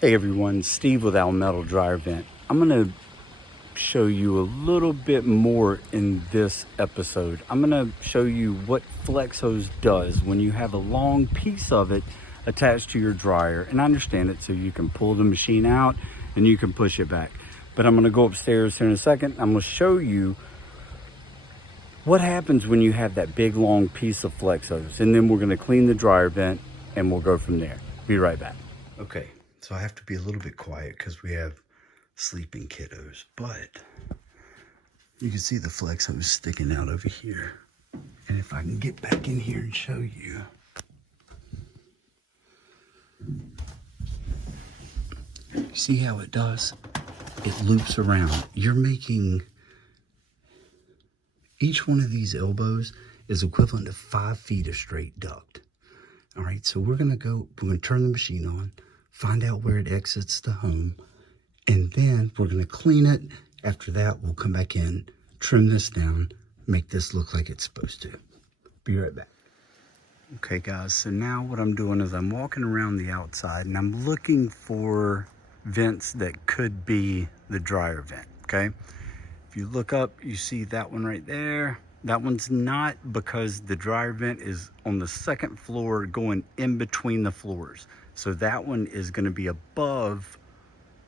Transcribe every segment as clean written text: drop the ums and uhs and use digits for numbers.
Hey everyone, Steve with Almetal dryer vent. I'm going to show you a little bit more in this episode. I'm going to show you what flex hose does when you have a long piece of it attached to your dryer. And I understand it, so you can pull the machine out and you can push it back. But I'm going to go upstairs here in a second. I'm going to show you what happens when you have that big long piece of flex hose. And then we're going to clean the dryer vent and we'll go from there. Be right back. Okay. So I have to be a little bit quiet because we have sleeping kiddos, but you can see the flex hose sticking out over here. And if I can get back in here and show you. See how it does? It loops around. You're making, each one of these elbows is equivalent to 5 feet of straight duct. All right, so we're gonna turn the machine on, find out where it exits the home, and then we're gonna clean it. After that, we'll come back in, trim this down, make this look like it's supposed to. Be right back. Okay guys, so now what I'm doing is I'm walking around the outside and I'm looking for vents that could be the dryer vent, okay? If you look up, you see that one right there. That one's not, because the dryer vent is on the second floor going in between the floors. So that one is going to be above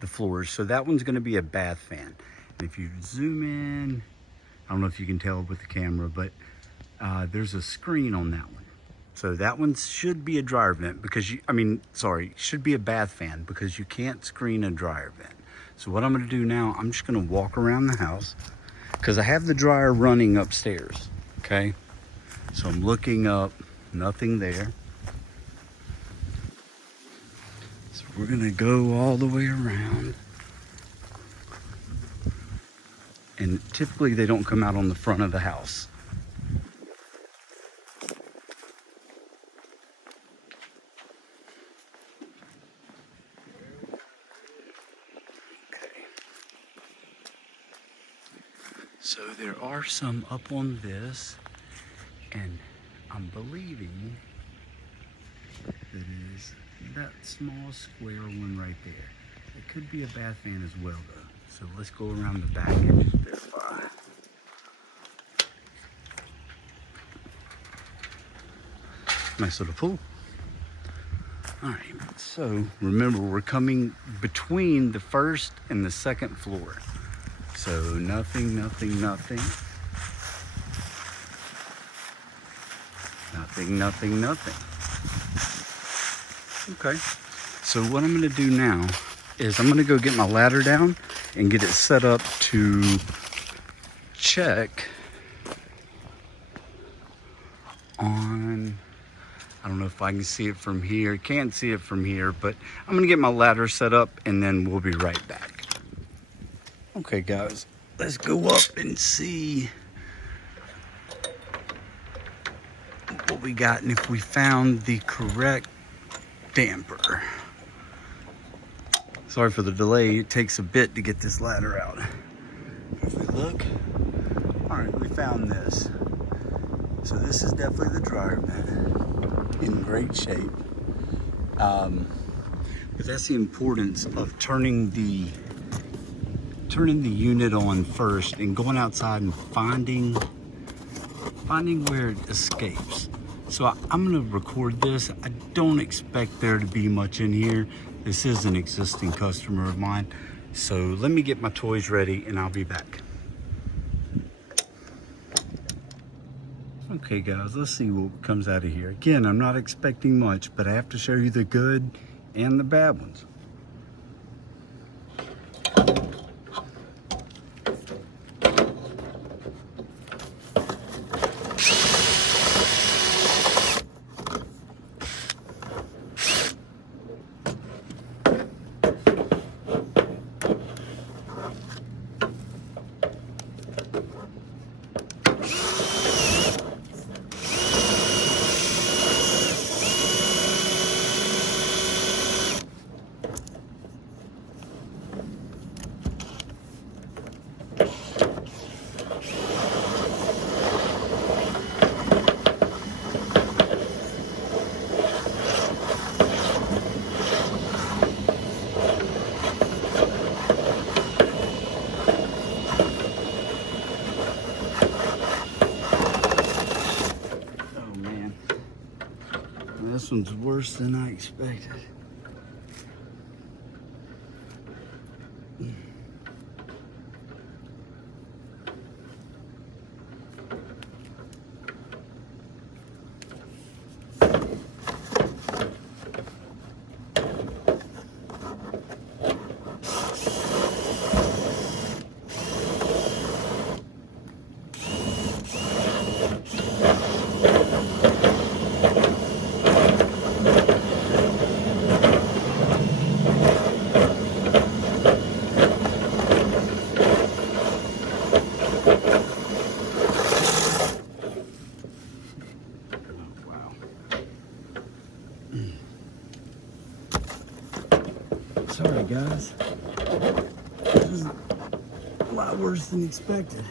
the floors. So that one's going to be a bath fan. And if you zoom in, I don't know if you can tell with the camera, but there's a screen on that one. So that one should be a dryer vent because should be a bath fan because you can't screen a dryer vent. So what I'm going to do now, I'm just going to walk around the house because I have the dryer running upstairs. Okay. So I'm looking up, nothing there. We're gonna go all the way around. And typically they don't come out on the front of the house. Okay. So there are some up on this, and I'm believing that is that small square one right there. It could be a bath fan as well though. So let's go around the back and just verify. Nice little pool. All right, so remember we're coming between the first and the second floor. So nothing. Nothing. Okay, so what I'm gonna do now is I'm gonna go get my ladder down and get it set up to check on, I don't know if I can see it from here, can't see it from here, but I'm gonna get my ladder set up and then we'll be right back. Okay guys, let's go up and see what we got and if we found the correct damper. Sorry for the delay, it takes a bit to get this ladder out. If we look, all right, we found this. So this is definitely the dryer vent, in great shape. But that's the importance of turning the unit on first and going outside and finding where it escapes. So I'm gonna record this. I don't expect there to be much in here. This is an existing customer of mine. So let me get my toys ready and I'll be back. Okay guys, let's see what comes out of here. Again, I'm not expecting much, but I have to show you the good and the bad ones. This one's worse than I expected. Sorry guys, this is a lot worse than expected.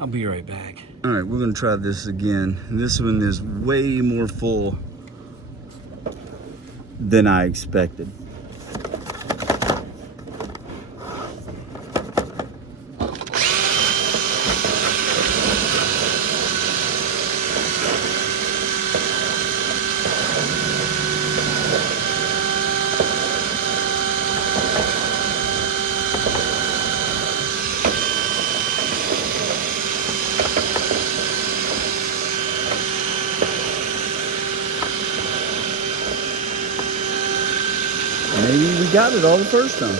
I'll be right back. All right, we're gonna try this again. This one is way more full than I expected. Maybe we got it all the first time.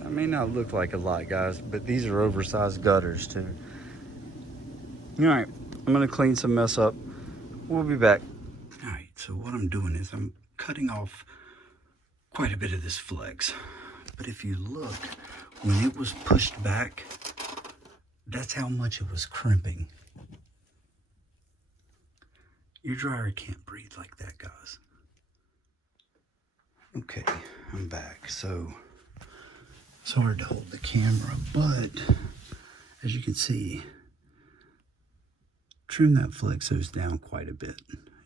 That may not look like a lot, guys, but these are oversized gutters too. All right, I'm gonna clean some mess up. We'll be back. All right, so what I'm doing is I'm cutting off quite a bit of this flex. But if you look, when it was pushed back, that's how much it was crimping. Your dryer can't breathe like that, guys. Okay, I'm back. So it's hard to hold the camera, but as you can see, trim that flex hose down quite a bit.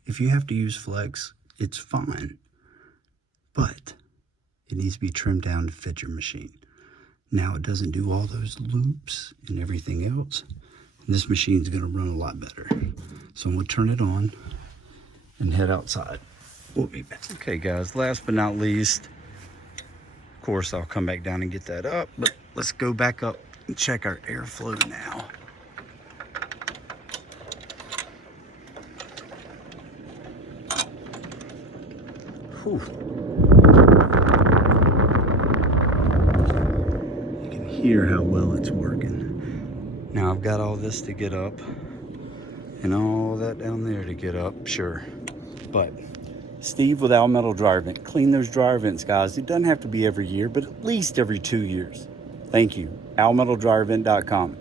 If you have to use flex, it's fine, but it needs to be trimmed down to fit your machine. Now it doesn't do all those loops and everything else, and this machine's gonna run a lot better. So I'm gonna turn it on and head outside. We'll be back. Okay guys, last but not least, of course I'll come back down and get that up, but let's go back up Check our airflow now. Whew. You can hear how well it's working. Now I've got all this to get up and all that down there to get up, sure. But Steve with Almetal dryer vent. Clean those dryer vents, guys. It doesn't have to be every year, but at least every 2 years. Thank you. AlmetalDryerVent.com.